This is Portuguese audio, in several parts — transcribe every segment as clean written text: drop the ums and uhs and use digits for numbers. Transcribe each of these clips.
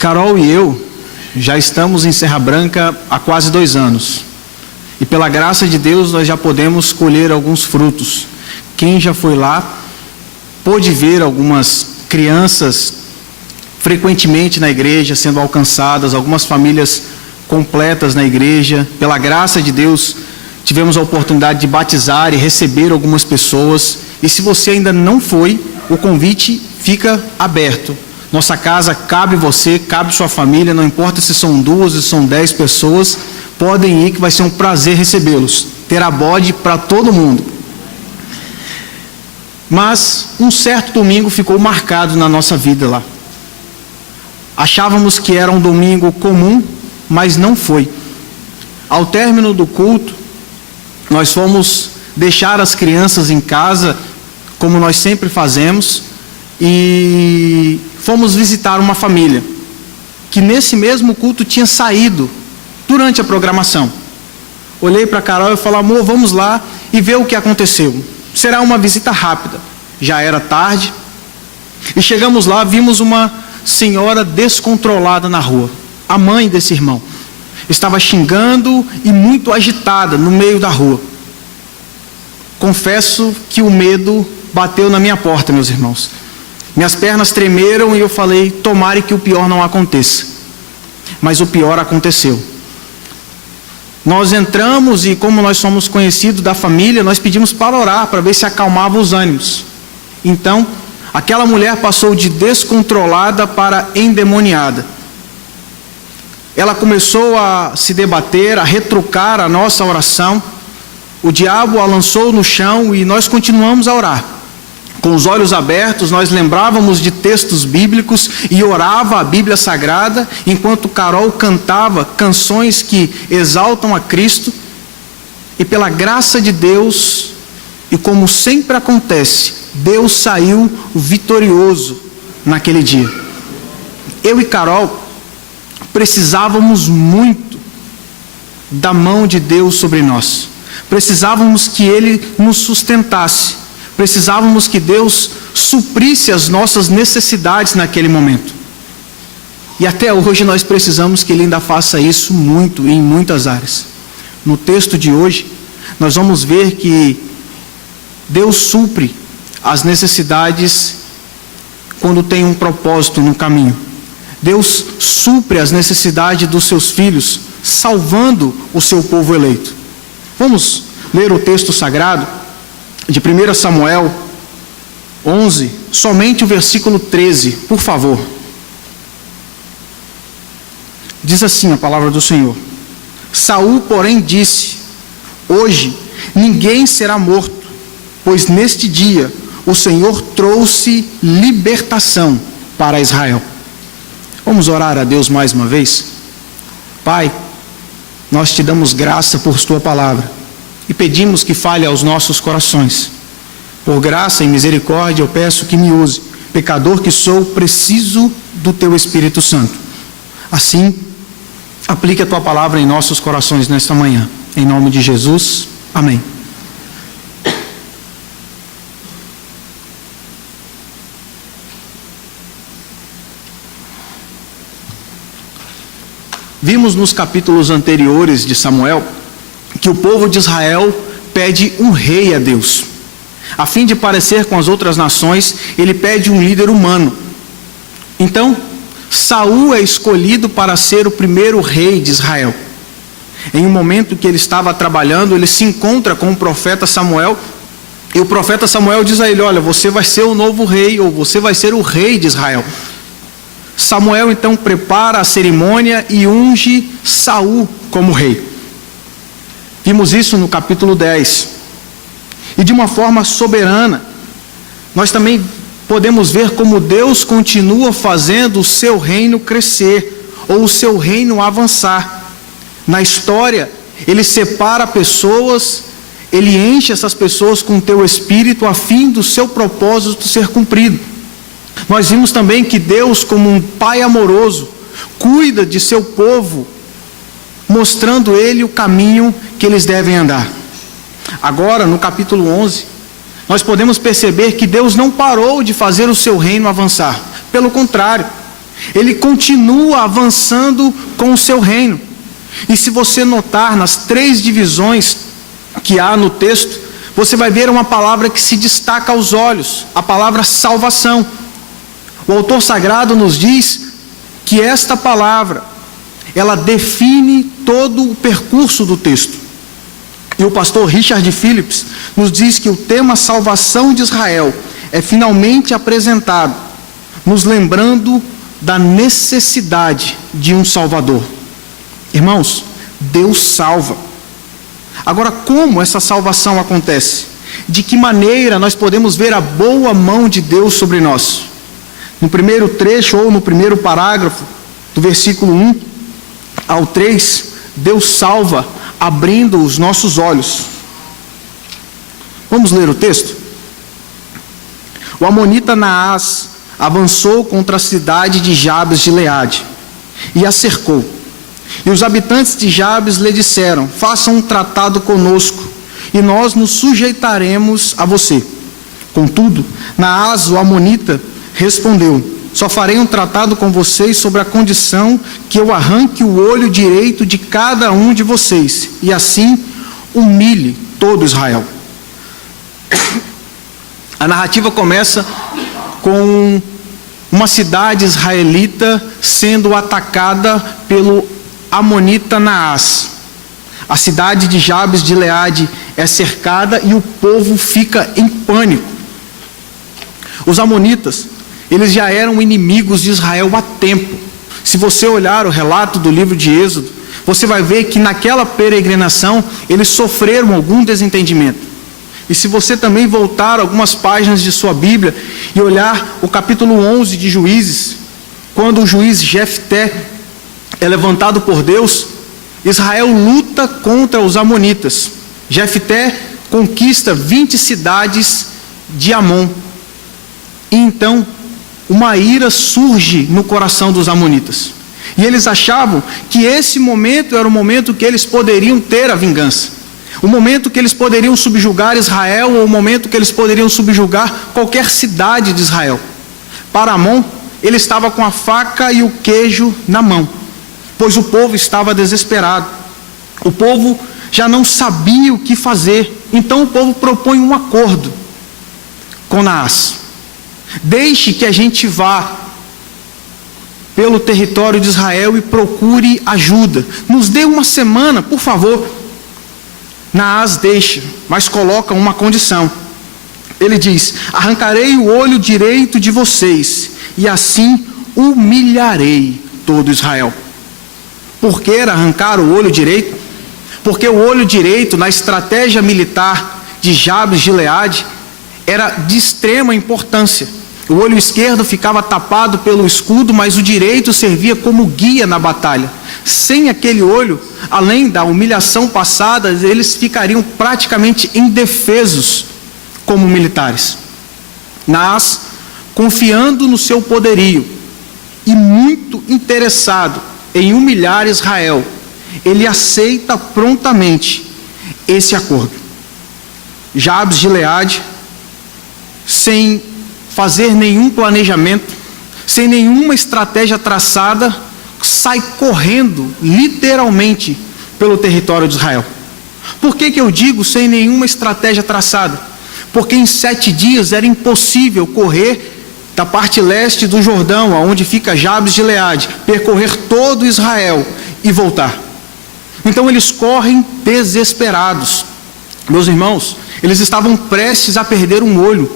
Carol e eu já estamos em Serra Branca há quase 2 anos. E pela graça de Deus nós já podemos colher alguns frutos. Quem já foi lá pôde ver algumas crianças frequentemente na igreja sendo alcançadas, algumas famílias completas na igreja. Pela graça de Deus tivemos a oportunidade de batizar e receber algumas pessoas. E se você ainda não foi, o convite fica aberto. Nossa casa cabe você, cabe sua família, não importa se são 2, se são 10 pessoas, podem ir que vai ser um prazer recebê-los. Terá bode para todo mundo. Mas um certo domingo ficou marcado na nossa vida lá. Achávamos que era um domingo comum, mas não foi. Ao término do culto, nós fomos deixar as crianças em casa, como nós sempre fazemos, e fomos visitar uma família que nesse mesmo culto tinha saído durante a programação. Olhei para a Carol e falei: amor, vamos lá e ver o que aconteceu. Será uma visita rápida. Já era tarde e chegamos lá, vimos uma senhora descontrolada na rua. A mãe desse irmão estava xingando e muito agitada no meio da rua. Confesso que o medo bateu na minha porta, meus irmãos. Minhas pernas tremeram e eu falei: tomare que o pior não aconteça. Mas o pior aconteceu. Nós entramos e, como nós somos conhecidos da família, nós pedimos para orar, para ver se acalmava os ânimos. Então, aquela mulher passou de descontrolada para endemoniada. Ela começou a se debater, a retrucar a nossa oração. O diabo a lançou no chão e nós continuamos a orar. Com os olhos abertos, nós lembrávamos de textos bíblicos e orava a Bíblia Sagrada, enquanto Carol cantava canções que exaltam a Cristo. E pela graça de Deus, e como sempre acontece, Deus saiu vitorioso naquele dia. Eu e Carol precisávamos muito da mão de Deus sobre nós. Precisávamos que Ele nos sustentasse. Precisávamos que Deus suprisse as nossas necessidades naquele momento. E até hoje nós precisamos que Ele ainda faça isso muito, em muitas áreas. No texto de hoje, nós vamos ver que Deus supre as necessidades quando tem um propósito no caminho. Deus supre as necessidades dos seus filhos, salvando o seu povo eleito. Vamos ler o texto sagrado de 1 Samuel 11, somente o versículo 13, por favor. Diz assim a palavra do Senhor: Saul, porém, disse: hoje ninguém será morto, pois neste dia o Senhor trouxe libertação para Israel. Vamos orar a Deus mais uma vez? Pai, nós te damos graça por tua palavra e pedimos que fale aos nossos corações. Por graça e misericórdia eu peço que me use, pecador que sou, preciso do teu Espírito Santo. Assim, aplique a tua palavra em nossos corações nesta manhã. Em nome de Jesus, amém. Vimos nos capítulos anteriores de Samuel que o povo de Israel pede um rei a Deus. A fim de parecer com as outras nações, ele pede um líder humano. Então, Saul é escolhido para ser o primeiro rei de Israel. Em um momento que ele estava trabalhando, ele se encontra com o profeta Samuel, e o profeta Samuel diz a ele: olha, você vai ser o novo rei, ou você vai ser o rei de Israel. Samuel então prepara a cerimônia e unge Saul como rei. Vimos isso no capítulo 10. E de uma forma soberana, nós também podemos ver como Deus continua fazendo o seu reino crescer, ou o seu reino avançar. Na história, Ele separa pessoas, Ele enche essas pessoas com o teu Espírito, a fim do seu propósito ser cumprido. Nós vimos também que Deus, como um Pai amoroso, cuida de seu povo, mostrando Ele o caminho que eles devem andar. Agora, no capítulo 11, nós podemos perceber que Deus não parou de fazer o seu reino avançar. Pelo contrário, Ele continua avançando com o seu reino. E se você notar nas 3 divisões que há no texto, você vai ver uma palavra que se destaca aos olhos, a palavra salvação. O autor sagrado nos diz que esta palavra, ela define todo o percurso do texto. E o pastor Richard Phillips nos diz que o tema salvação de Israel é finalmente apresentado, nos lembrando da necessidade de um Salvador. Irmãos, Deus salva. Agora, como essa salvação acontece? De que maneira nós podemos ver a boa mão de Deus sobre nós? No primeiro trecho, ou no primeiro parágrafo, do versículo 1 ao 3, Deus salva abrindo os nossos olhos. Vamos ler o texto? O amonita Naás avançou contra a cidade de Jabes de Gileade e a cercou. E os habitantes de Jabes lhe disseram: faça um tratado conosco, e nós nos sujeitaremos a você. Contudo, Naás, o amonita, respondeu: só farei um tratado com vocês sobre a condição que eu arranque o olho direito de cada um de vocês, e assim humilhe todo Israel. A narrativa começa com uma cidade israelita sendo atacada pelo amonita Naás. A cidade de Jabes de Gileade é cercada e o povo fica em pânico. Os amonitas, eles já eram inimigos de Israel há tempo. Se você olhar o relato do livro de Êxodo, você vai ver que naquela peregrinação eles sofreram algum desentendimento. E se você também voltar algumas páginas de sua Bíblia e olhar o capítulo 11 de Juízes, quando o juiz Jefté é levantado por Deus, Israel luta contra os amonitas. Jefté conquista 20 cidades de Amon. E então uma ira surge no coração dos amonitas. E eles achavam que esse momento era o momento que eles poderiam ter a vingança. O momento que eles poderiam subjugar Israel, ou o momento que eles poderiam subjugar qualquer cidade de Israel. Para Amon, ele estava com a faca e o queijo na mão, pois o povo estava desesperado. O povo já não sabia o que fazer. Então o povo propõe um acordo com Naás: deixe que a gente vá pelo território de Israel e procure ajuda. Nos dê uma semana, por favor. Naás deixa, mas coloca uma condição. Ele diz: arrancarei o olho direito de vocês, e assim humilharei todo Israel. Por que arrancar o olho direito? Porque o olho direito, na estratégia militar de Jabes de Gileade, era de extrema importância. O olho esquerdo ficava tapado pelo escudo, mas o direito servia como guia na batalha. Sem aquele olho, além da humilhação passada, eles ficariam praticamente indefesos como militares. Naás, confiando no seu poderio e muito interessado em humilhar Israel, ele aceita prontamente esse acordo. Jabes de Gileade, sem fazer nenhum planejamento, sem nenhuma estratégia traçada, sai correndo, literalmente, pelo território de Israel. Por que eu digo sem nenhuma estratégia traçada? Porque em 7 dias era impossível correr da parte leste do Jordão, aonde fica Jabes de Gileade, percorrer todo Israel e voltar. Então eles correm desesperados. Meus irmãos, eles estavam prestes a perder um olho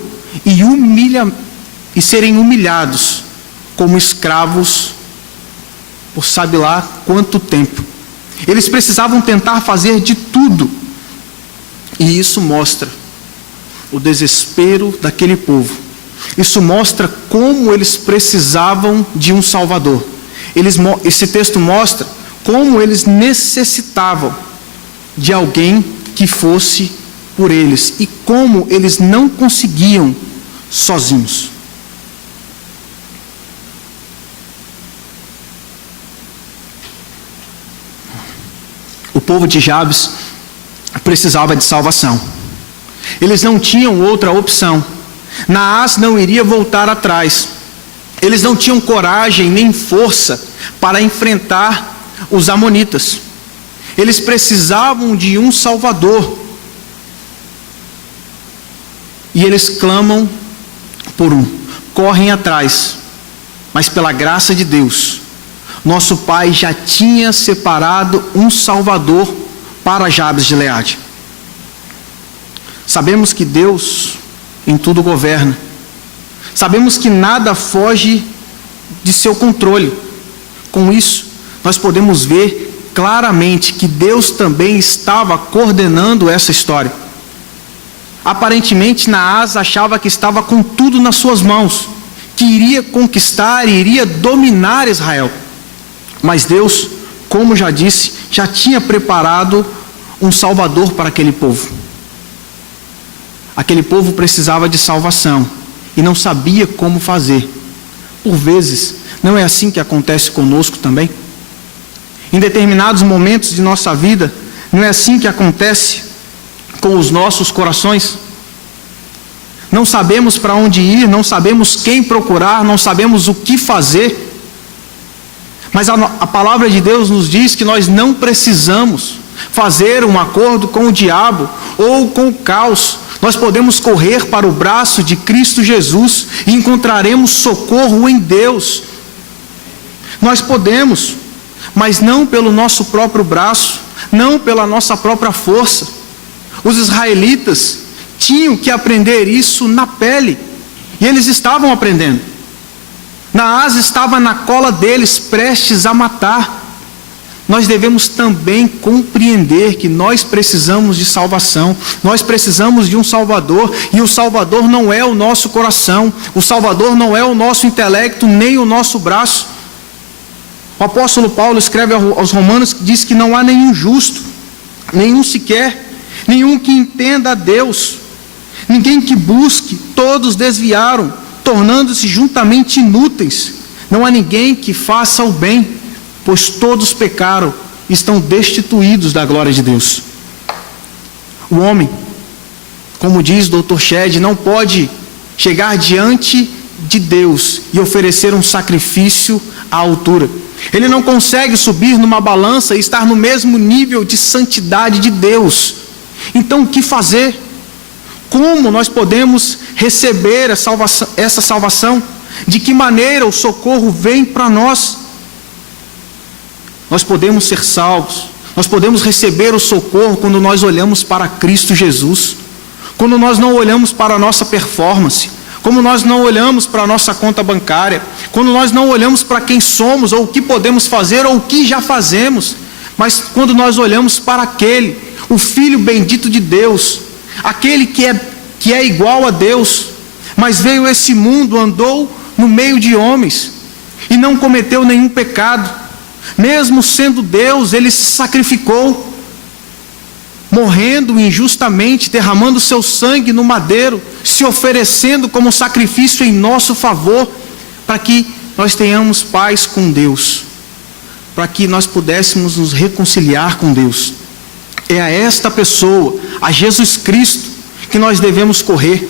e serem humilhados como escravos por sabe lá quanto tempo. Eles precisavam tentar fazer de tudo. E isso mostra o desespero daquele povo. Isso mostra como eles precisavam de um Salvador. Esse texto mostra como eles necessitavam de alguém que fosse por eles e como eles não conseguiam sozinhos. O povo de Jabes precisava de salvação. Eles não tinham outra opção. Naás não iria voltar atrás. Eles não tinham coragem nem força para enfrentar os amonitas. Eles precisavam de um Salvador. E eles clamam por um, correm atrás. Mas pela graça de Deus, nosso Pai já tinha separado um Salvador para Jabes de Gileade. Sabemos que Deus em tudo governa. Sabemos que nada foge de seu controle. Com isso, nós podemos ver claramente que Deus também estava coordenando essa história. Aparentemente, Naás achava que estava com tudo nas suas mãos, que iria conquistar e iria dominar Israel. Mas Deus, como já disse, já tinha preparado um Salvador para aquele povo. Aquele povo precisava de salvação e não sabia como fazer. Por vezes, não é assim que acontece conosco também? Em determinados momentos de nossa vida, não é assim que acontece com os nossos corações? Não sabemos para onde ir, não sabemos quem procurar, não sabemos o que fazer. Mas a palavra de Deus nos diz que nós não precisamos fazer um acordo com o diabo ou com o caos. Nós podemos correr para o braço de Cristo Jesus e encontraremos socorro em Deus. Nós podemos, mas não pelo nosso próprio braço, não pela nossa própria força. Os israelitas tinham que aprender isso na pele, e eles estavam aprendendo. Naás estava na cola deles, prestes a matar. Nós devemos também compreender que nós precisamos de salvação, nós precisamos de um Salvador, e o Salvador não é o nosso coração, o Salvador não é o nosso intelecto, nem o nosso braço. O apóstolo Paulo escreve aos Romanos que diz que não há nenhum justo, nenhum sequer, nenhum que entenda a Deus, ninguém que busque, todos desviaram, tornando-se juntamente inúteis. Não há ninguém que faça o bem, pois todos pecaram e estão destituídos da glória de Deus. O homem, como diz Dr. Shedd, não pode chegar diante de Deus e oferecer um sacrifício à altura. Ele não consegue subir numa balança e estar no mesmo nível de santidade de Deus. Então, o que fazer? Como nós podemos receber essa salvação? De que maneira o socorro vem para nós? Nós podemos ser salvos, nós podemos receber o socorro quando nós olhamos para Cristo Jesus, quando nós não olhamos para a nossa performance, quando nós não olhamos para a nossa conta bancária, quando nós não olhamos para quem somos, ou o que podemos fazer, ou o que já fazemos, mas quando nós olhamos para aquele, o Filho bendito de Deus, aquele que é igual a Deus, mas veio a esse mundo, andou no meio de homens, e não cometeu nenhum pecado. Mesmo sendo Deus, ele se sacrificou, morrendo injustamente, derramando seu sangue no madeiro, se oferecendo como sacrifício em nosso favor, para que nós tenhamos paz com Deus, para que nós pudéssemos nos reconciliar com Deus. É a esta pessoa, a Jesus Cristo, que nós devemos correr,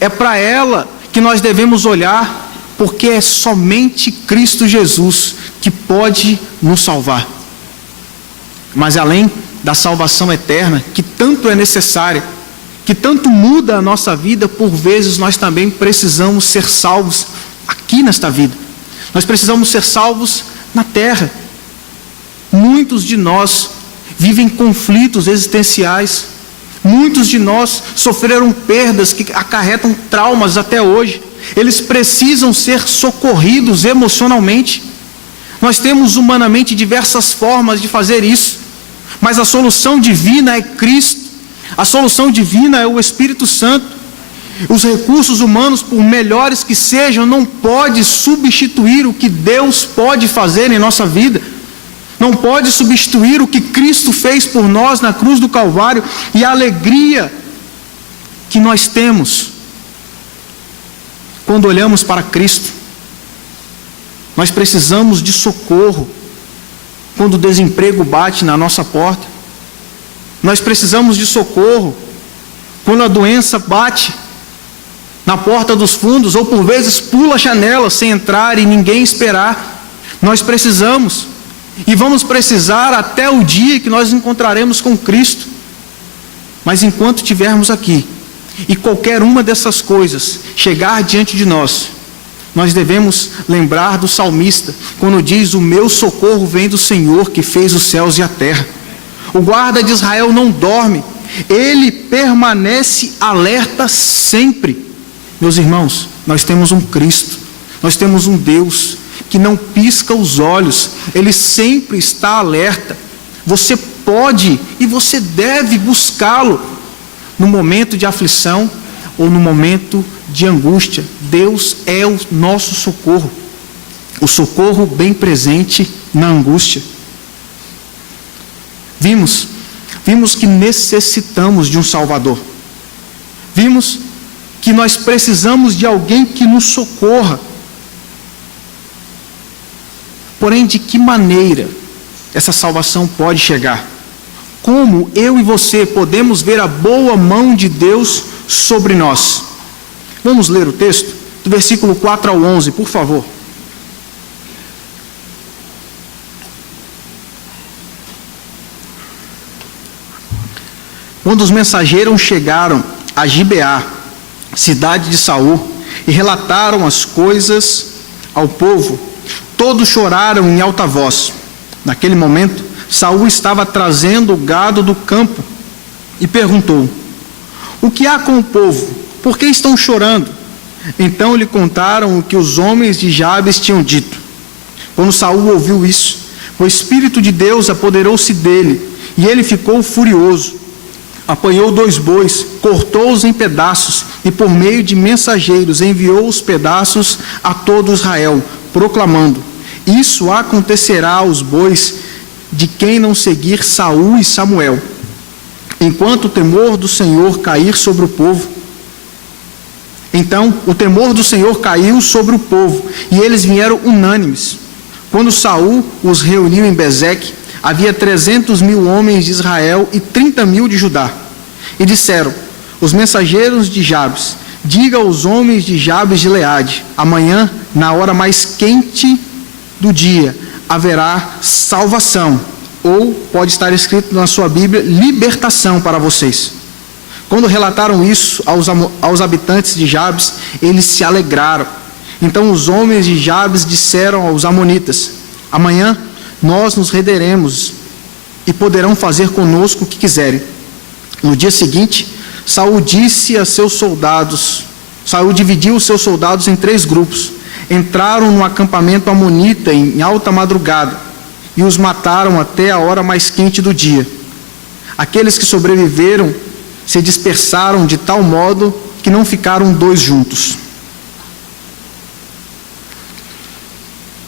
é para ela que nós devemos olhar, porque é somente Cristo Jesus que pode nos salvar. Mas além da salvação eterna, que tanto é necessária, que tanto muda a nossa vida, por vezes nós também precisamos ser salvos aqui nesta vida. Nós precisamos ser salvos na terra. Muitos de nós vivem conflitos existenciais. Muitos de nós sofreram perdas que acarretam traumas até hoje. Eles precisam ser socorridos emocionalmente. Nós temos humanamente diversas formas de fazer isso, mas a solução divina é Cristo, a solução divina é o Espírito Santo. Os recursos humanos, por melhores que sejam, não pode substituir o que Deus pode fazer em nossa vida, não pode substituir o que Cristo fez por nós na cruz do Calvário e a alegria que nós temos quando olhamos para Cristo. Nós precisamos de socorro quando o desemprego bate na nossa porta. Nós precisamos de socorro quando a doença bate. na porta dos fundos, ou por vezes pula a janela sem entrar e ninguém esperar. Nós precisamos, e vamos precisar até o dia que nós encontraremos com Cristo. Mas enquanto estivermos aqui, e qualquer uma dessas coisas chegar diante de nós, nós devemos lembrar do salmista, quando diz: o meu socorro vem do Senhor que fez os céus e a terra. O guarda de Israel não dorme, ele permanece alerta sempre. Meus irmãos, nós temos um Cristo, nós temos um Deus que não pisca os olhos, ele sempre está alerta. Você pode e você deve buscá-lo no momento de aflição ou no momento de angústia. Deus é o nosso socorro, o socorro bem presente na angústia. Vimos que necessitamos de um Salvador. Vimos que nós precisamos de alguém que nos socorra. Porém, de que maneira essa salvação pode chegar? Como eu e você podemos ver a boa mão de Deus sobre nós? Vamos ler o texto, do versículo 4 ao 11, por favor. Quando os mensageiros chegaram a Gibeá, cidade de Saul, e relataram as coisas ao povo, todos choraram em alta voz. Naquele momento, Saul estava trazendo o gado do campo e perguntou: o que há com o povo? Por que estão chorando? Então lhe contaram o que os homens de Jabes tinham dito. Quando Saul ouviu isso, o Espírito de Deus apoderou-se dele, e ele ficou furioso. Apanhou 2 bois, cortou-os em pedaços, e por meio de mensageiros enviou os pedaços a todo Israel, proclamando: isso acontecerá aos bois de quem não seguir Saul e Samuel, enquanto o temor do Senhor cair sobre o povo. Então o temor do Senhor caiu sobre o povo, e eles vieram unânimes. Quando Saul os reuniu em Bezeque, havia 300.000 homens de Israel e 30.000 de Judá. E disseram os mensageiros de Jabes: diga aos homens de Jabes de Gileade: amanhã, na hora mais quente do dia, haverá salvação, ou pode estar escrito na sua Bíblia, libertação para vocês. Quando relataram isso aos habitantes de Jabes, eles se alegraram. Então os homens de Jabes disseram aos amonitas: amanhã nós nos renderemos e poderão fazer conosco o que quiserem. No dia seguinte, Saul dividiu os seus soldados em 3 grupos. Entraram no acampamento amonita em alta madrugada e os mataram até a hora mais quente do dia. Aqueles que sobreviveram se dispersaram de tal modo que não ficaram 2 juntos.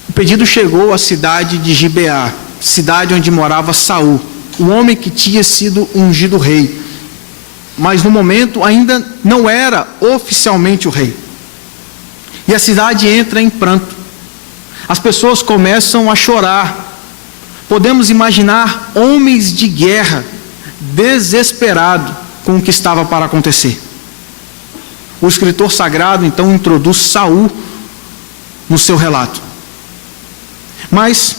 O pedido chegou à cidade de Gibeá, cidade onde morava Saul, o homem que tinha sido ungido rei, mas no momento ainda não era oficialmente o rei. E a cidade entra em pranto. As pessoas começam a chorar. Podemos imaginar homens de guerra, desesperados com o que estava para acontecer. O escritor sagrado então introduz Saul no seu relato. Mas,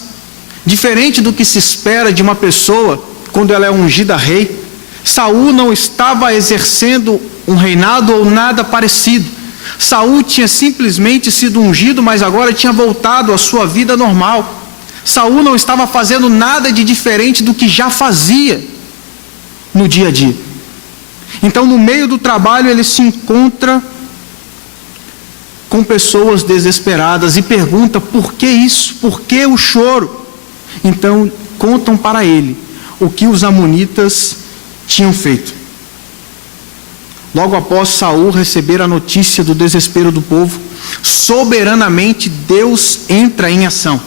diferente do que se espera de uma pessoa quando ela é ungida rei, Saul não estava exercendo um reinado ou nada parecido. Saul tinha simplesmente sido ungido, mas agora tinha voltado à sua vida normal. Saul não estava fazendo nada de diferente do que já fazia no dia a dia. Então, no meio do trabalho, ele se encontra com pessoas desesperadas e pergunta: por que isso? Por que o choro? Então, contam para ele o que os amonitas tinham feito. Logo após Saul receber a notícia do desespero do povo, soberanamente Deus entra em ação.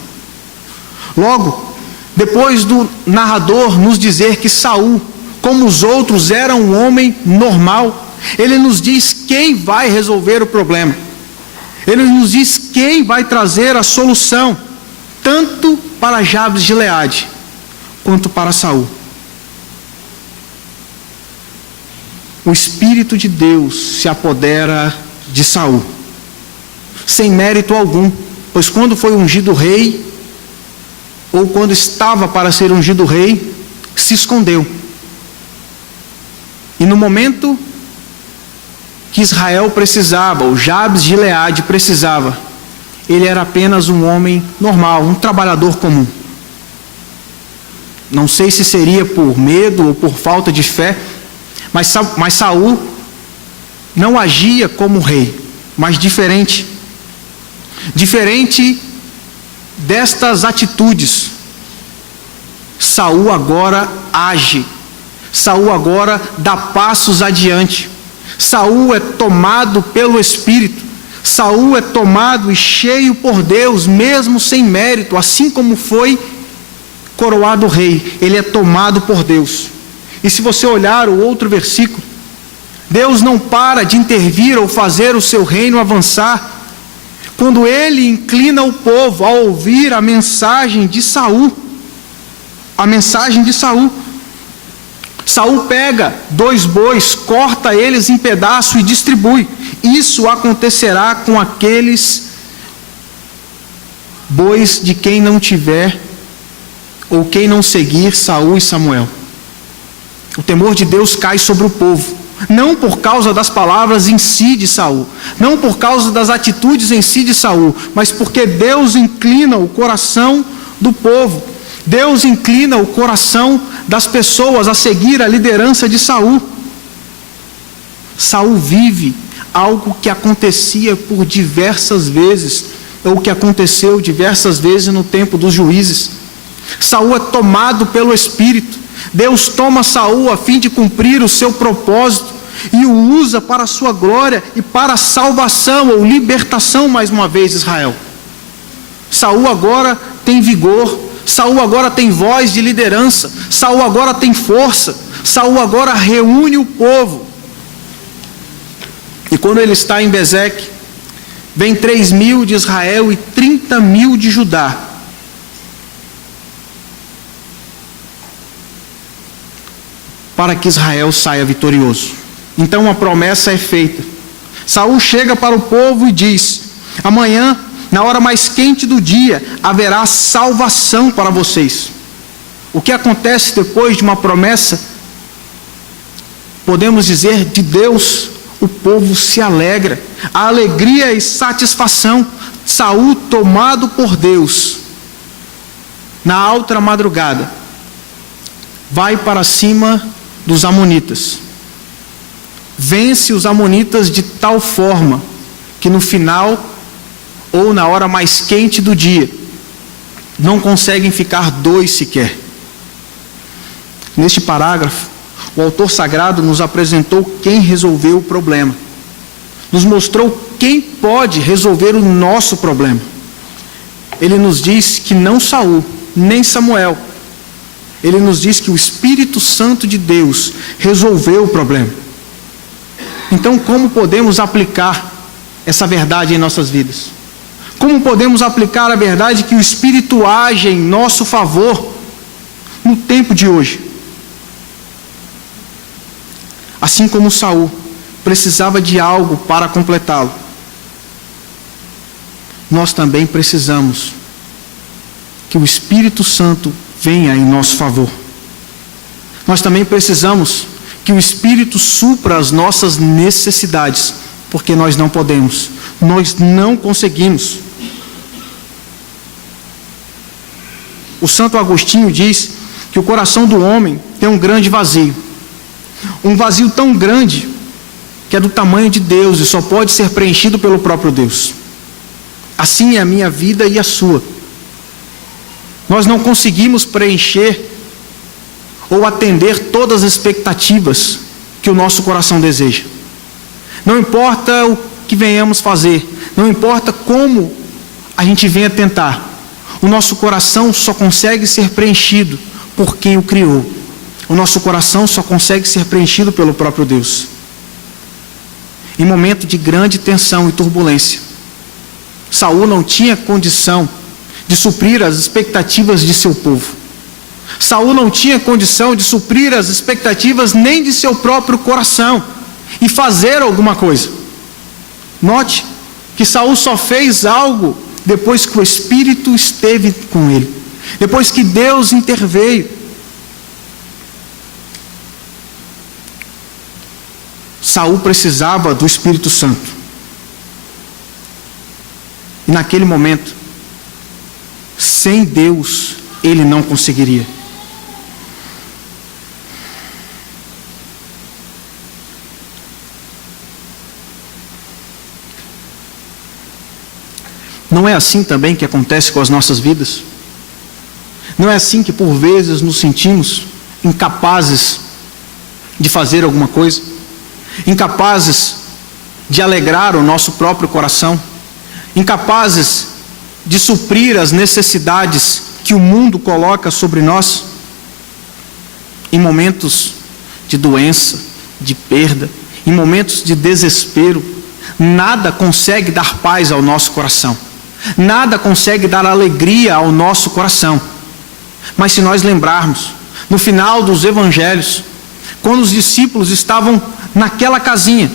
Logo, depois do narrador nos dizer que Saul, como os outros, era um homem normal, ele nos diz quem vai resolver o problema. Ele nos diz quem vai trazer a solução, tanto para Jabes de Gileade, quanto para Saul. O Espírito de Deus se apodera de Saul, sem mérito algum, pois quando foi ungido rei, ou quando estava para ser ungido rei, se escondeu. E no momento que Israel precisava, o Jabes de Gileade precisava, ele era apenas um homem normal, um trabalhador comum. Não sei se seria por medo ou por falta de fé, mas Saul não agia como rei, mas diferente destas atitudes. Saul agora age, Saul agora dá passos adiante. Saul é tomado pelo Espírito, Saul é tomado e cheio por Deus, mesmo sem mérito, assim como foi coroado rei, ele é tomado por Deus. E se você olhar o outro versículo, Deus não para de intervir ou fazer o seu reino avançar, quando ele inclina o povo a ouvir a mensagem de Saul. A mensagem de Saul. Saul pega 2 bois, corta eles em pedaços e distribui. Isso acontecerá com aqueles bois de quem não tiver ou quem não seguir Saul e Samuel. O temor de Deus cai sobre o povo, não por causa das palavras em si de Saul, não por causa das atitudes em si de Saul, mas porque Deus inclina o coração do povo. Deus inclina o coração das pessoas a seguir a liderança de Saul. Saul vive algo que acontecia por diversas vezes, ou que aconteceu diversas vezes no tempo dos juízes. Saul é tomado pelo Espírito. Deus toma Saul a fim de cumprir o seu propósito e o usa para a sua glória e para a salvação ou libertação, mais uma vez, Israel. Saul agora tem vigor, Saul agora tem voz de liderança, Saul agora tem força, Saul agora reúne o povo. E quando ele está em Bezeque, vem 3.000 de Israel e 30.000 de Judá. Para que Israel saia vitorioso. Então a promessa é feita. Saul chega para o povo e diz: amanhã, na hora mais quente do dia, haverá salvação para vocês. O que acontece depois de uma promessa? Podemos dizer de Deus, o povo se alegra. A alegria e satisfação. Saul, tomado por Deus, na alta madrugada, vai para cima dos amonitas. Vence os amonitas de tal forma que no final, ou na hora mais quente do dia, não conseguem ficar 2 sequer. Neste parágrafo, o autor sagrado nos apresentou quem resolveu o problema. Nos mostrou quem pode resolver o nosso problema. Ele nos diz que não Saul, nem Samuel. Ele nos diz que o Espírito Santo de Deus resolveu o problema. Então, como podemos aplicar essa verdade em nossas vidas? Como podemos aplicar a verdade que o Espírito age em nosso favor no tempo de hoje? Assim como Saul precisava de algo para completá-lo, nós também precisamos que o Espírito Santo venha em nosso favor. Nós também precisamos que o Espírito supra as nossas necessidades, porque nós não podemos, nós não conseguimos. O Santo Agostinho diz que o coração do homem tem um grande vazio. Um vazio tão grande que é do tamanho de Deus e só pode ser preenchido pelo próprio Deus. Assim é a minha vida e a sua. Nós não conseguimos preencher ou atender todas as expectativas que o nosso coração deseja. Não importa o que venhamos fazer, não importa como a gente venha tentar, o nosso coração só consegue ser preenchido por quem o criou. O nosso coração só consegue ser preenchido pelo próprio Deus. Em momento de grande tensão e turbulência, Saul não tinha condição de suprir as expectativas de seu povo. Saul não tinha condição de suprir as expectativas nem de seu próprio coração e fazer alguma coisa. Note que Saul só fez algo depois que o Espírito esteve com ele, depois que Deus interveio. Saul precisava do Espírito Santo. E naquele momento, sem Deus, ele não conseguiria. Não é assim também que acontece com as nossas vidas? Não é assim que por vezes nos sentimos incapazes de fazer alguma coisa? Incapazes de alegrar o nosso próprio coração? Incapazes de suprir as necessidades que o mundo coloca sobre nós? Em momentos de doença, de perda, em momentos de desespero, nada consegue dar paz ao nosso coração. Nada consegue dar alegria ao nosso coração. Mas se nós lembrarmos, no final dos evangelhos, quando os discípulos estavam naquela casinha,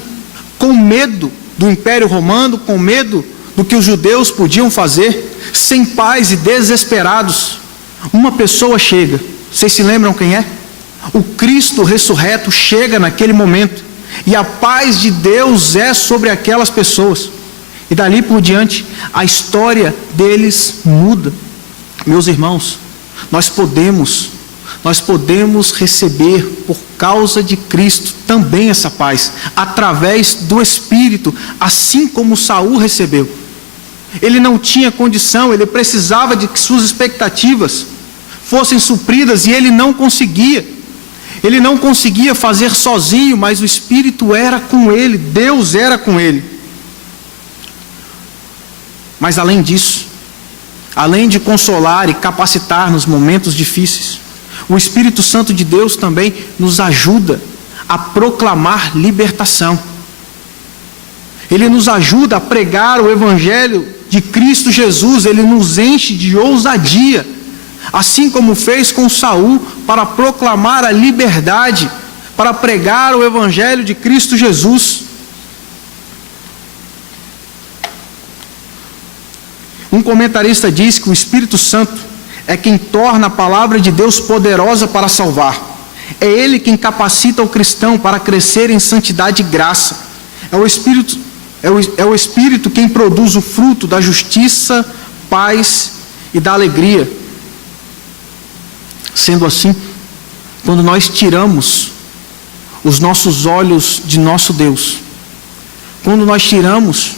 com medo do Império Romano, com medo do que os judeus podiam fazer, sem paz e desesperados, uma pessoa chega. Vocês se lembram quem é? O Cristo ressurreto chega naquele momento, e a paz de Deus é sobre aquelas pessoas. E dali por diante, a história deles muda. Meus irmãos, nós podemos receber, por causa de Cristo, também essa paz, através do Espírito, assim como Saul recebeu. Ele não tinha condição, ele precisava de que suas expectativas fossem supridas, e ele não conseguia. Ele não conseguia fazer sozinho, mas o Espírito era com ele, Deus era com ele. Mas além disso, além de consolar e capacitar nos momentos difíceis, o Espírito Santo de Deus também nos ajuda a proclamar libertação. Ele nos ajuda a pregar o Evangelho de Cristo Jesus, ele nos enche de ousadia, assim como fez com Saul, para proclamar a liberdade, para pregar o Evangelho de Cristo Jesus. Um comentarista diz que o Espírito Santo é quem torna a palavra de Deus poderosa para salvar. É ele quem capacita o cristão para crescer em santidade e graça. É o Espírito quem produz o fruto da justiça, paz e da alegria. Sendo assim, quando nós tiramos os nossos olhos de nosso Deus, quando nós tiramos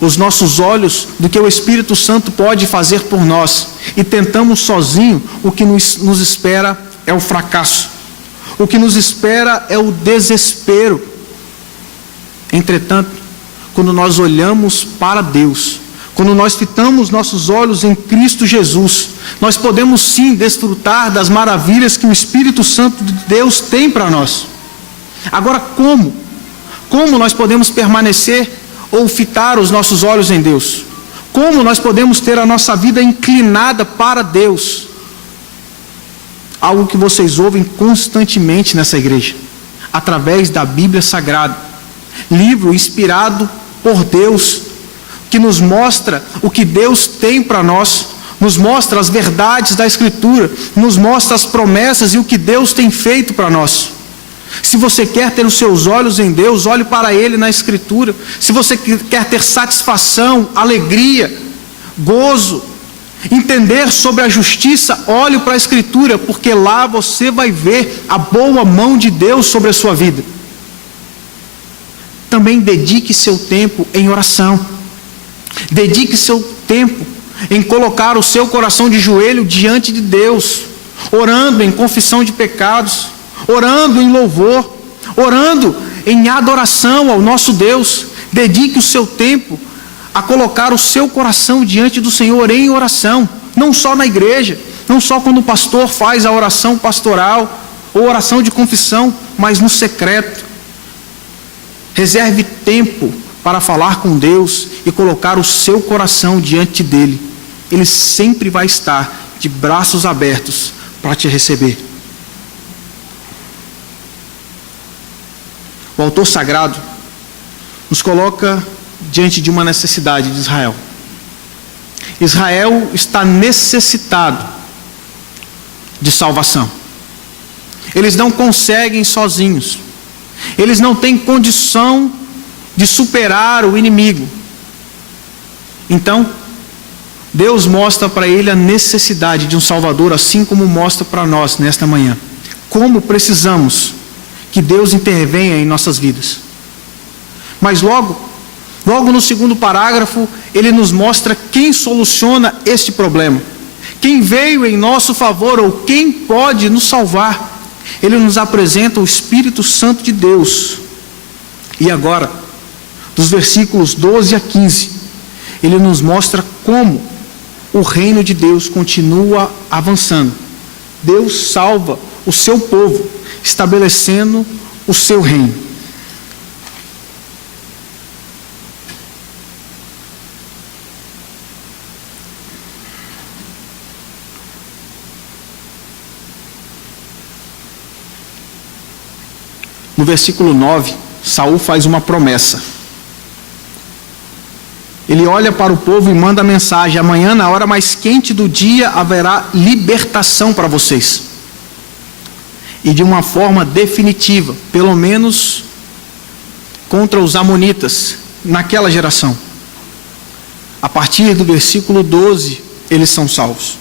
os nossos olhos do que o Espírito Santo pode fazer por nós, e tentamos sozinho, o que nos espera é o fracasso. O que nos espera é o desespero. Entretanto, quando nós olhamos para Deus, quando nós fitamos nossos olhos em Cristo Jesus, nós podemos sim desfrutar das maravilhas que o Espírito Santo de Deus tem para nós. Agora, como? Como nós podemos permanecer ou fitar os nossos olhos em Deus? Como nós podemos ter a nossa vida inclinada para Deus? Algo que vocês ouvem constantemente nessa igreja, através da Bíblia Sagrada, livro inspirado por Deus, que nos mostra o que Deus tem para nós, nos mostra as verdades da Escritura, nos mostra as promessas e o que Deus tem feito para nós. Se você quer ter os seus olhos em Deus, olhe para Ele na Escritura. Se você quer ter satisfação, alegria, gozo, entender sobre a justiça, olhe para a Escritura, porque lá você vai ver a boa mão de Deus sobre a sua vida. Também dedique seu tempo em oração. Dedique seu tempo em colocar o seu coração de joelho diante de Deus, orando em confissão de pecados, orando em louvor, orando em adoração ao nosso Deus. Dedique o seu tempo a colocar o seu coração diante do Senhor em oração, não só na igreja, não só quando o pastor faz a oração pastoral ou oração de confissão, mas no secreto. Reserve tempo para falar com Deus e colocar o seu coração diante dele. Ele sempre vai estar de braços abertos para te receber. O autor sagrado nos coloca diante de uma necessidade de Israel. Israel está necessitado de salvação. Eles não conseguem sozinhos. Eles não têm condição de superar o inimigo. Então, Deus mostra para ele a necessidade de um Salvador, assim como mostra para nós nesta manhã. Como precisamos que Deus intervenha em nossas vidas. Mas logo no segundo parágrafo, ele nos mostra quem soluciona este problema. Quem veio em nosso favor ou quem pode nos salvar. Ele nos apresenta o Espírito Santo de Deus. E agora, dos versículos 12 a 15, ele nos mostra como o reino de Deus continua avançando. Deus salva o seu povo, estabelecendo o seu reino. No versículo 9, Saul faz uma promessa. Ele olha para o povo e manda a mensagem: amanhã, na hora mais quente do dia, haverá libertação para vocês. E de uma forma definitiva, pelo menos contra os amonitas, naquela geração. A partir do versículo 12, eles são salvos.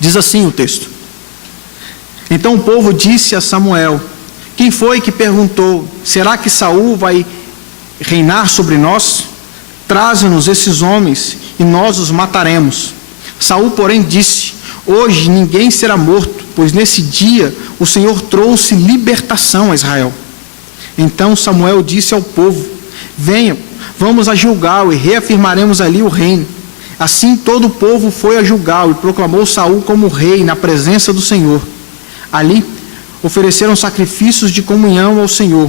Diz assim o texto: então o povo disse a Samuel: quem foi que perguntou, será que Saul vai reinar sobre nós? Traze-nos esses homens e nós os mataremos. Saul, porém, disse: hoje ninguém será morto, pois nesse dia o Senhor trouxe libertação a Israel. Então Samuel disse ao povo: venham, vamos a Gilgal e reafirmaremos ali o reino. Assim todo o povo foi a Gilgal e proclamou Saul como rei na presença do Senhor. Ali ofereceram sacrifícios de comunhão ao Senhor.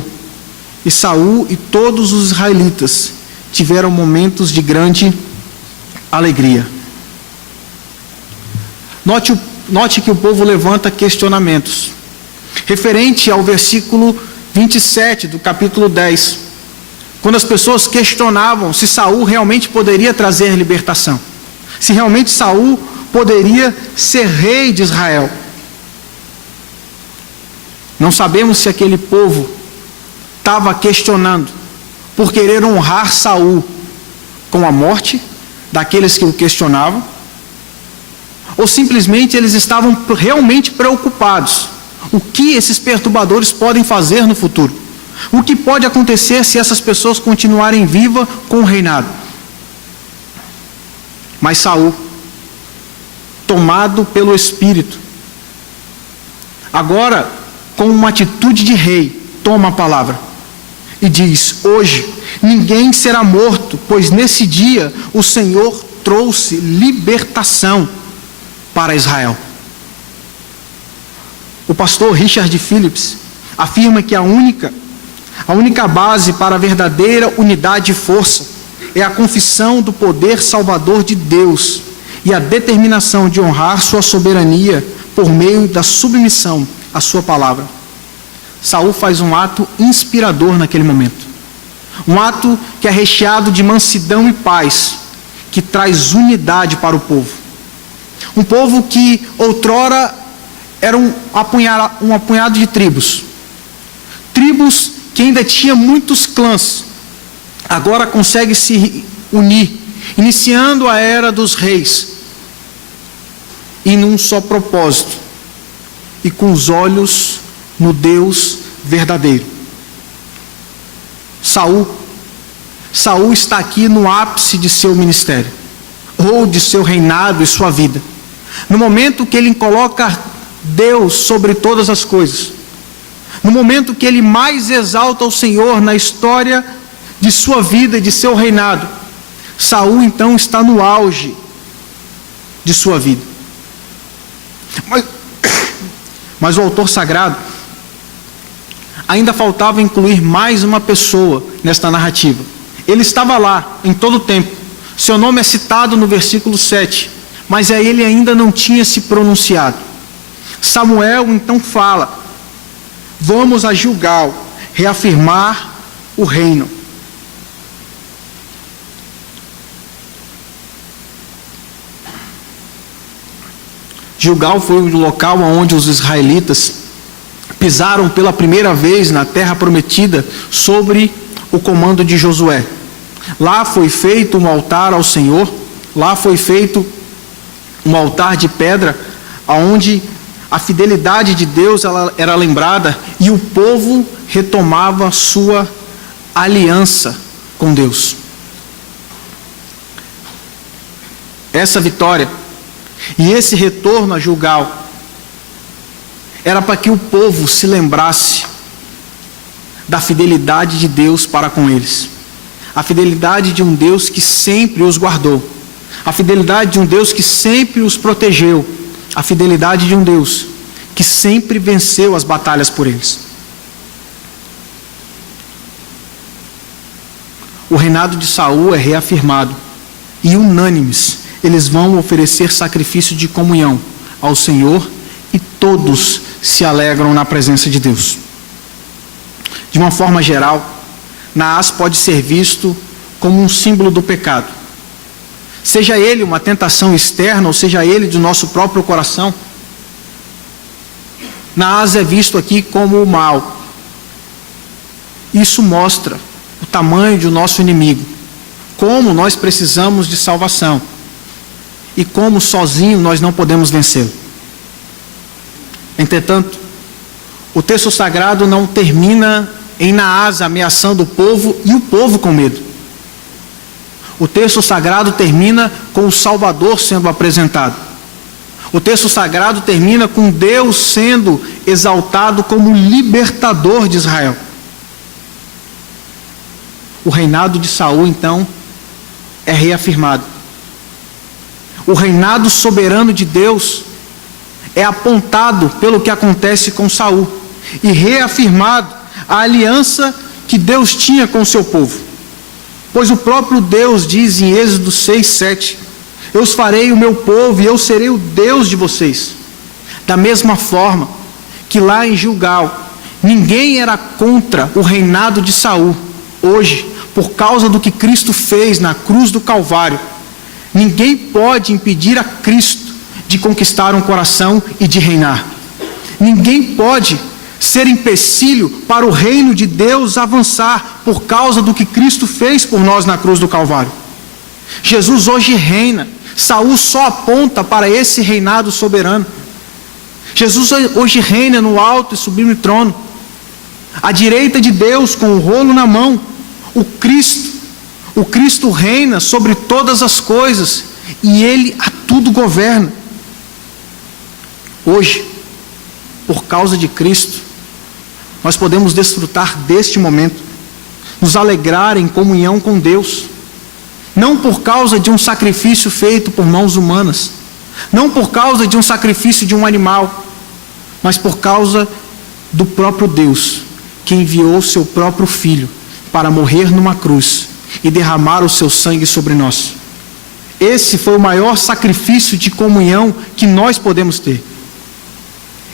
E Saul e todos os israelitas tiveram momentos de grande alegria. Note que o povo levanta questionamentos. Referente ao versículo 27 do capítulo 10. Quando as pessoas questionavam se Saul realmente poderia trazer libertação. Se realmente Saul poderia ser rei de Israel. Não sabemos se aquele povo estava questionando por querer honrar Saul com a morte daqueles que o questionavam, ou simplesmente eles estavam realmente preocupados. O que esses perturbadores podem fazer no futuro? O que pode acontecer se essas pessoas continuarem vivas com o reinado? Mas Saul, tomado pelo Espírito, agora com uma atitude de rei, toma a palavra e diz: hoje ninguém será morto, pois nesse dia o Senhor trouxe libertação para Israel. O pastor Richard Phillips afirma que a única base para a verdadeira unidade e força é a confissão do poder salvador de Deus e a determinação de honrar sua soberania por meio da submissão à sua palavra. Saul faz um ato inspirador naquele momento. Um ato que é recheado de mansidão e paz, que traz unidade para o povo. Um povo que outrora era um apunhado de tribos. Tribos que ainda tinha muitos clãs. Agora consegue se unir, iniciando a era dos reis. E num só propósito. E com os olhos no Deus verdadeiro. Saul está aqui no ápice de seu ministério, ou de seu reinado e sua vida. No momento que ele coloca Deus sobre todas as coisas, no momento que ele mais exalta o Senhor na história de sua vida e de seu reinado, Saul então está no auge de sua vida. Mas o autor sagrado ainda faltava incluir mais uma pessoa nesta narrativa. Ele estava lá em todo o tempo. Seu nome é citado no versículo 7, mas ele ainda não tinha se pronunciado. Samuel então fala: vamos a Gilgal reafirmar o reino. Gilgal foi o local onde os israelitas pisaram pela primeira vez na terra prometida sobre o comando de Josué. Lá foi feito um altar ao Senhor, lá foi feito um altar de pedra, onde a fidelidade de Deus ela era lembrada e o povo retomava sua aliança com Deus. Essa vitória e esse retorno a Gilgal era para que o povo se lembrasse da fidelidade de Deus para com eles. A fidelidade de um Deus que sempre os guardou. A fidelidade de um Deus que sempre os protegeu. A fidelidade de um Deus que sempre venceu as batalhas por eles. O reinado de Saul é reafirmado e unânimes eles vão oferecer sacrifício de comunhão ao Senhor e todos se alegram na presença de Deus. De uma forma geral, Naás pode ser visto como um símbolo do pecado. Seja ele uma tentação externa ou seja ele do nosso próprio coração, Naás é visto aqui como o mal. Isso mostra o tamanho do nosso inimigo, como nós precisamos de salvação e como sozinho nós não podemos vencê-lo. Entretanto, o texto sagrado não termina em Naás ameaçando o povo e o povo com medo. O texto sagrado termina com o Salvador sendo apresentado. O texto sagrado termina com Deus sendo exaltado como libertador de Israel. O reinado de Saul, então, é reafirmado. O reinado soberano de Deus é apontado pelo que acontece com Saul e reafirmado a aliança que Deus tinha com o seu povo. Pois o próprio Deus diz em Êxodo 6:7: eu os farei o meu povo e eu serei o Deus de vocês. Da mesma forma que lá em Gilgal, ninguém era contra o reinado de Saul. Hoje, por causa do que Cristo fez na cruz do Calvário, ninguém pode impedir a Cristo de conquistar um coração e de reinar. Ninguém pode ser empecilho para o reino de Deus avançar por causa do que Cristo fez por nós na cruz do Calvário. Jesus hoje reina. Saul só aponta para esse reinado soberano. Jesus hoje reina no alto e sublime trono, à direita de Deus com o rolo na mão. O Cristo reina sobre todas as coisas e Ele a tudo governa. Hoje, por causa de Cristo, nós podemos desfrutar deste momento, nos alegrar em comunhão com Deus, não por causa de um sacrifício feito por mãos humanas, não por causa de um sacrifício de um animal, mas por causa do próprio Deus, que enviou o seu próprio Filho para morrer numa cruz e derramar o seu sangue sobre nós. Esse foi o maior sacrifício de comunhão que nós podemos ter.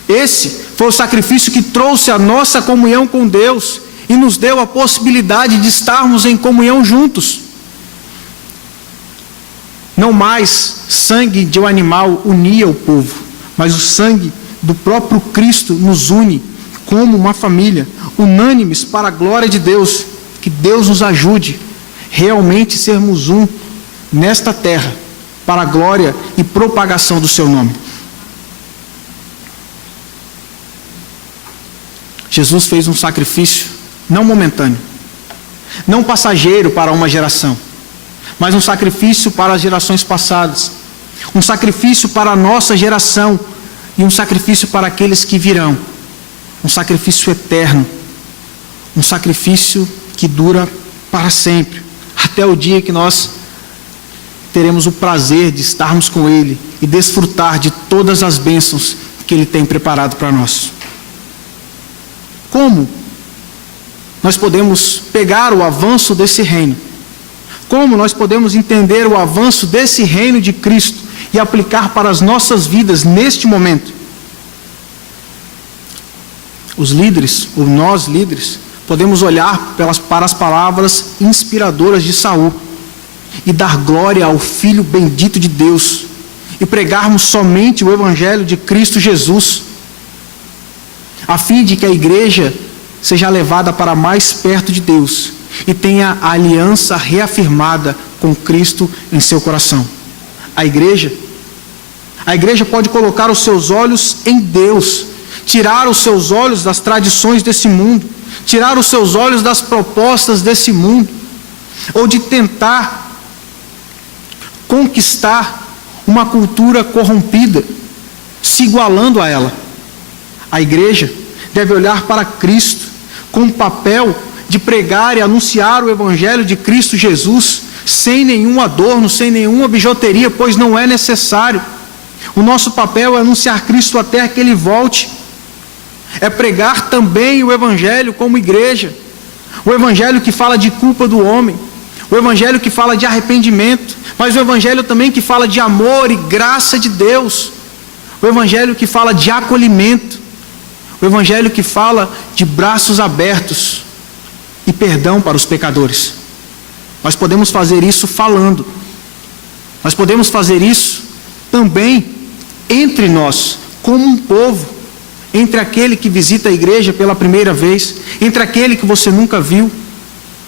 Esse foi o sacrifício que trouxe a nossa comunhão com Deus e nos deu a possibilidade de estarmos em comunhão juntos. Não mais sangue de um animal unia o povo, mas o sangue do próprio Cristo nos une como uma família, unânimes para a glória de Deus. Que Deus nos ajude realmente sermos um nesta terra, para a glória e propagação do seu nome. Jesus fez um sacrifício não momentâneo, não passageiro para uma geração, mas um sacrifício para as gerações passadas, um sacrifício para a nossa geração e um sacrifício para aqueles que virão, um sacrifício eterno, um sacrifício que dura para sempre, até o dia que nós teremos o prazer de estarmos com Ele e desfrutar de todas as bênçãos que Ele tem preparado para nós. Como nós podemos pegar o avanço desse reino? Como nós podemos entender o avanço desse reino de Cristo e aplicar para as nossas vidas neste momento? Os líderes, ou nós líderes, podemos olhar para as palavras inspiradoras de Saul e dar glória ao Filho bendito de Deus e pregarmos somente o Evangelho de Cristo Jesus, a fim de que a igreja seja levada para mais perto de Deus e tenha a aliança reafirmada com Cristo em seu coração. A igreja pode colocar os seus olhos em Deus, tirar os seus olhos das tradições desse mundo, tirar os seus olhos das propostas desse mundo, ou de tentar conquistar uma cultura corrompida, se igualando a ela. A igreja deve olhar para Cristo com o papel de pregar e anunciar o Evangelho de Cristo Jesus, sem nenhum adorno, sem nenhuma bijuteria, pois não é necessário. O nosso papel é anunciar Cristo até que Ele volte. É pregar também o Evangelho como igreja, o Evangelho que fala de culpa do homem, o Evangelho que fala de arrependimento, mas o Evangelho também que fala de amor e graça de Deus, o Evangelho que fala de acolhimento, o Evangelho que fala de braços abertos e perdão para os pecadores. Nós podemos fazer isso falando, nós podemos fazer isso também entre nós, como um povo, entre aquele que visita a igreja pela primeira vez, entre aquele que você nunca viu,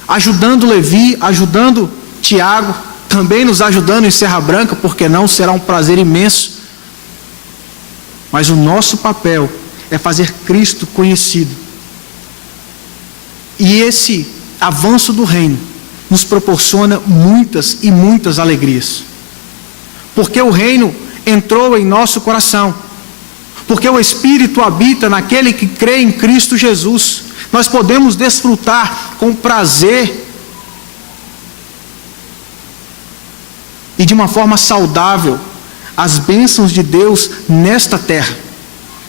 ajudando Levi, ajudando Tiago, também nos ajudando em Serra Branca, porque não, será um prazer imenso. Mas o nosso papel é fazer Cristo conhecido. E esse avanço do reino nos proporciona muitas e muitas alegrias. Porque o reino entrou em nosso coração. Porque o Espírito habita naquele que crê em Cristo Jesus. Nós podemos desfrutar com prazer e de uma forma saudável as bênçãos de Deus nesta terra.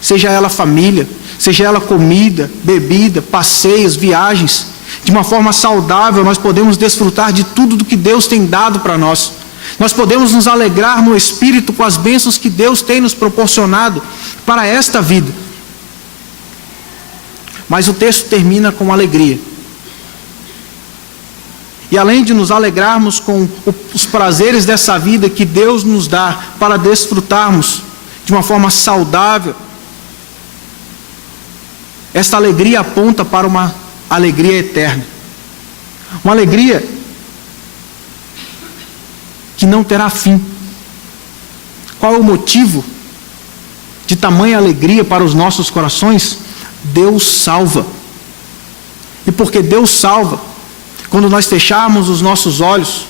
Seja ela família, seja ela comida, bebida, passeios, viagens. De uma forma saudável nós podemos desfrutar de tudo do que Deus tem dado para nós. Nós podemos nos alegrar no Espírito com as bênçãos que Deus tem nos proporcionado para esta vida. Mas o texto termina com alegria. E além de nos alegrarmos com os prazeres dessa vida que Deus nos dá para desfrutarmos de uma forma saudável, esta alegria aponta para uma alegria eterna. Uma alegria que não terá fim. Qual é o motivo de tamanha alegria para os nossos corações? Deus salva. E porque Deus salva, quando nós fecharmos os nossos olhos,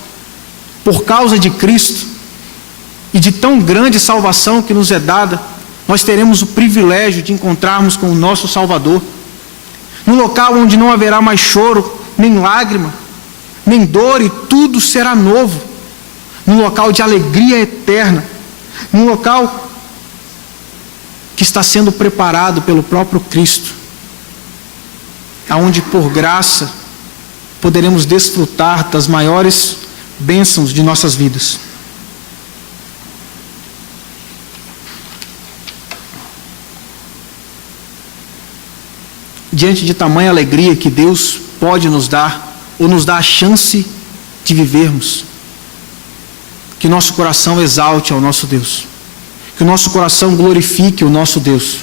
por causa de Cristo, e de tão grande salvação que nos é dada, nós teremos o privilégio de encontrarmos com o nosso Salvador, num local onde não haverá mais choro, nem lágrima, nem dor, e tudo será novo, num local de alegria eterna, num local que está sendo preparado pelo próprio Cristo, aonde por graça poderemos desfrutar das maiores bênçãos de nossas vidas. Diante de tamanha alegria que Deus pode nos dar, ou nos dá a chance de vivermos, que nosso coração exalte ao nosso Deus, que o nosso coração glorifique o nosso Deus,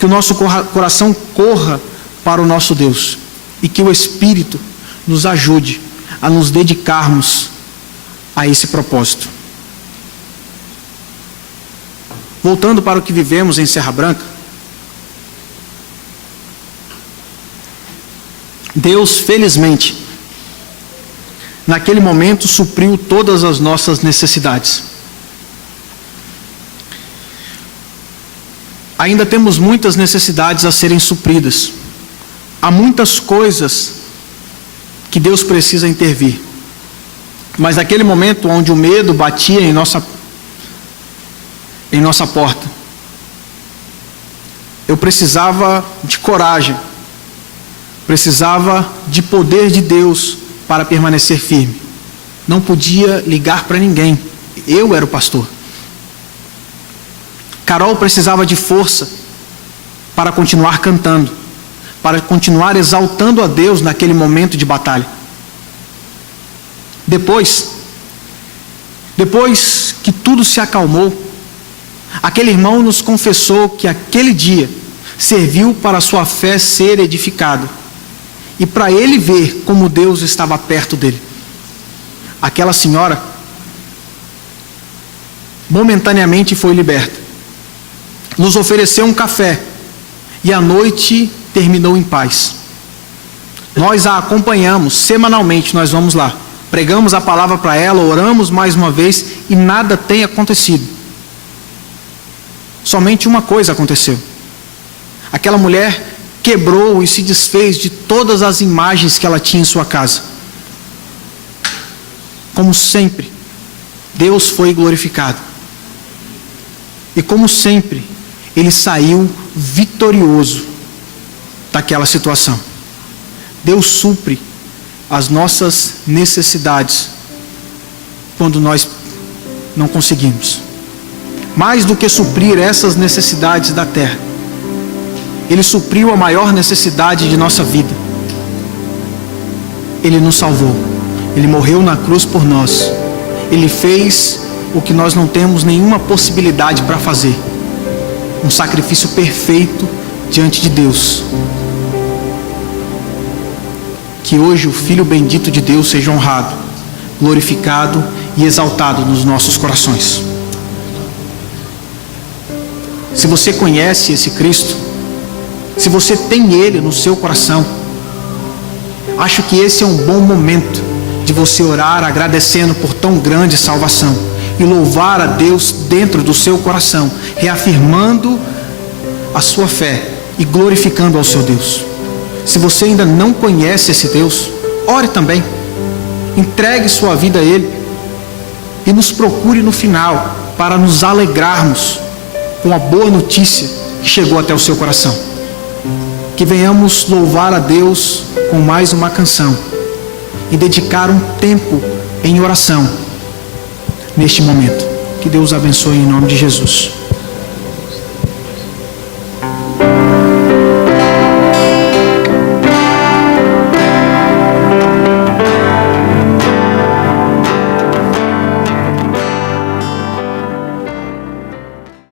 que o nosso coração corra para o nosso Deus, e que o Espírito nos ajude a nos dedicarmos a esse propósito. Voltando para o que vivemos em Serra Branca, Deus, felizmente, naquele momento supriu todas as nossas necessidades. Ainda temos muitas necessidades a serem supridas. Há muitas coisas que Deus precisa intervir. Mas naquele momento onde o medo batia em nossa porta, eu precisava de coragem, precisava de poder de Deus para permanecer firme. Não podia ligar para ninguém, eu era o pastor. Carol precisava de força para continuar cantando, para continuar exaltando a Deus naquele momento de batalha. Depois que tudo se acalmou, Aquele irmão nos confessou que aquele dia serviu para a sua fé ser edificada e para ele ver como Deus estava perto dele. Aquela senhora momentaneamente foi liberta. Nos ofereceu um café e a noite terminou em paz. Nós a acompanhamos semanalmente, nós vamos lá, pregamos a palavra para ela, oramos mais uma vez e nada tem acontecido. Somente uma coisa aconteceu. Aquela mulher quebrou e se desfez de todas as imagens que ela tinha em sua casa. Como sempre, Deus foi glorificado. E como sempre, ele saiu vitorioso daquela situação. Deus supre as nossas necessidades quando nós não conseguimos. Mais do que suprir essas necessidades da terra, ele supriu a maior necessidade de nossa vida. Ele nos salvou. Ele morreu na cruz por nós. Ele fez o que nós não temos nenhuma possibilidade para fazer. Um sacrifício perfeito diante de Deus. Que hoje o Filho bendito de Deus seja honrado, glorificado e exaltado nos nossos corações. Se você conhece esse Cristo, se você tem Ele no seu coração, acho que esse é um bom momento de você orar agradecendo por tão grande salvação e louvar a Deus dentro do seu coração, reafirmando a sua fé e glorificando ao seu Deus. Se você ainda não conhece esse Deus, ore também, entregue sua vida a Ele e nos procure no final para nos alegrarmos com a boa notícia que chegou até o seu coração. Que venhamos louvar a Deus com mais uma canção e dedicar um tempo em oração neste momento. Que Deus abençoe em nome de Jesus.